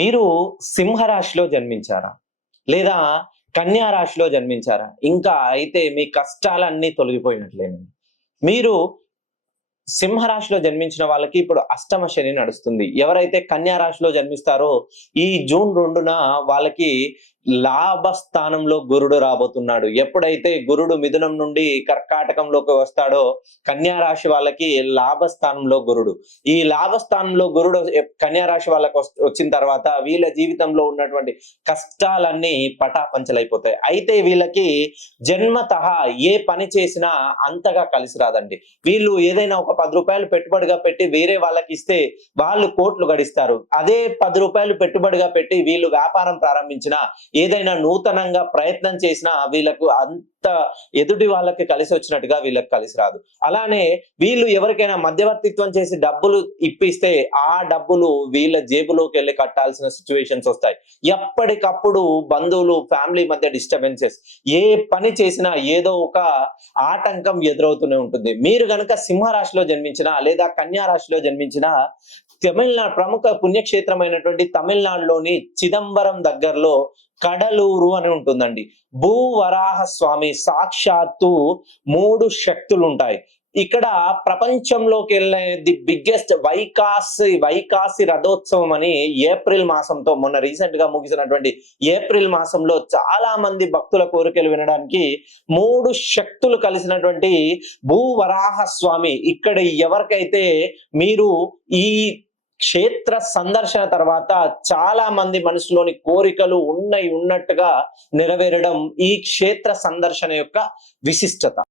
మీరు సింహరాశిలో జన్మించారా? లేదా కన్యా రాశిలో జన్మించారా? ఇంకా అయితే మీ కష్టాలన్నీ తొలగిపోయినట్లేనండి. మీరు సింహరాశిలో జన్మించిన వాళ్ళకి ఇప్పుడు అష్టమ శని నడుస్తుంది. ఎవరైతే కన్యా రాశిలో జన్మిస్తారో ఈ జూన్ 2న వాళ్ళకి లాభస్థానంలో గురుడు రాబోతున్నాడు. ఎప్పుడైతే గురుడు మిథునం నుండి కర్కాటకంలోకి వస్తాడో కన్యా రాశి వాళ్ళకి లాభస్థానంలో గురుడు. ఈ లాభస్థానంలో గురుడు కన్యా రాశి వాళ్ళకి వచ్చిన తర్వాత వీళ్ళ జీవితంలో ఉన్నటువంటి కష్టాలన్నీ పటాపంచలైపోతాయి. అయితే వీళ్ళకి జన్మతః ఏ పని చేసినా అంతగా కలిసి రాదండి. వీళ్ళు ఏదైనా ఒక రూ. 10 పెట్టుబడిగా పెట్టి వేరే వాళ్ళకి ఇస్తే వాళ్ళు కోట్లు గడిస్తారు. అదే రూ. 10 పెట్టుబడిగా పెట్టి వీళ్ళు వ్యాపారం ప్రారంభించినా ఏదైనా నూతనంగా ప్రయత్నం చేసినా వీళ్ళకు అంత ఎదుటి వాళ్ళకి కలిసి వచ్చినట్టుగా వీళ్ళకి కలిసి రాదు. అలానే వీళ్ళు ఎవరికైనా మధ్యవర్తిత్వం చేసి డబ్బులు ఇప్పిస్తే ఆ డబ్బులు వీళ్ళ జేబులోకి వెళ్ళి కట్టాల్సిన సిచ్యువేషన్స్ వస్తాయి. ఎప్పటికప్పుడు బంధువులు ఫ్యామిలీ మధ్య డిస్టర్బెన్సెస్, ఏ పని చేసినా ఏదో ఒక ఆటంకం ఎదురవుతూనే ఉంటుంది. మీరు గనక సింహరాశిలో జన్మించినా లేదా కన్యా రాశిలో జన్మించినా తమిళనాడు ప్రముఖ పుణ్యక్షేత్రమైనటువంటి తమిళనాడులోని చిదంబరం దగ్గరలో కడలూరు అని ఉంటుందండి. భూవరాహ స్వామి సాక్షాత్తు 3 శక్తులు ఉంటాయి. ఇక్కడ ప్రపంచంలోకి వెళ్ళే ది బిగ్గెస్ట్ వైకాసి రథోత్సవం అని ఏప్రిల్ మాసంతో మొన్న రీసెంట్ గా ముగిసినటువంటి ఏప్రిల్ మాసంలో చాలా మంది భక్తుల కోరికలు వినడానికి 3 శక్తులు కలిసినటువంటి భూవరాహ స్వామి ఇక్కడ ఎవరికైతే మీరు ఈ క్షేత్ర సందర్శన తర్వాత చాలా మంది మనసులోని కోరికలు ఉన్నట్టుగా నెరవేరడం ఈ క్షేత్ర సందర్శన యొక్క విశిష్టత.